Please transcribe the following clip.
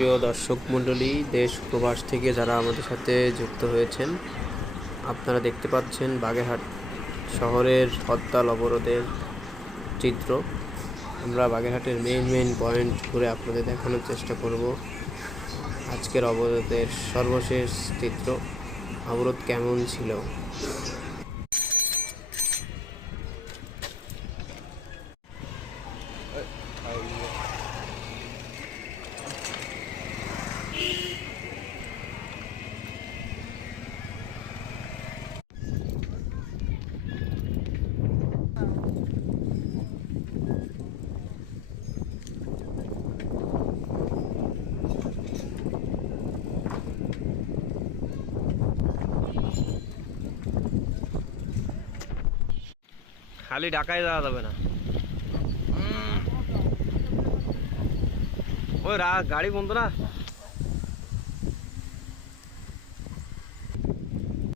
প্রিয় দর্শক মণ্ডলী, দেশ প্রবাস থেকে যারা আমাদের সাথে যুক্ত হয়েছেন, আপনারা দেখতে পাচ্ছেন বাগেরহাট শহরের হরতাল অবরোধের চিত্র। আমরা বাগেরহাটের মেইন পয়েন্ট ঘুরে আপনাদের দেখানোর চেষ্টা করব আজকের অবরোধের সর্বশেষ চিত্র, অবরোধ কেমন ছিল। খালি ঢাকায় যাওয়া যাবে না, ওই গাড়ি বন্ধ না।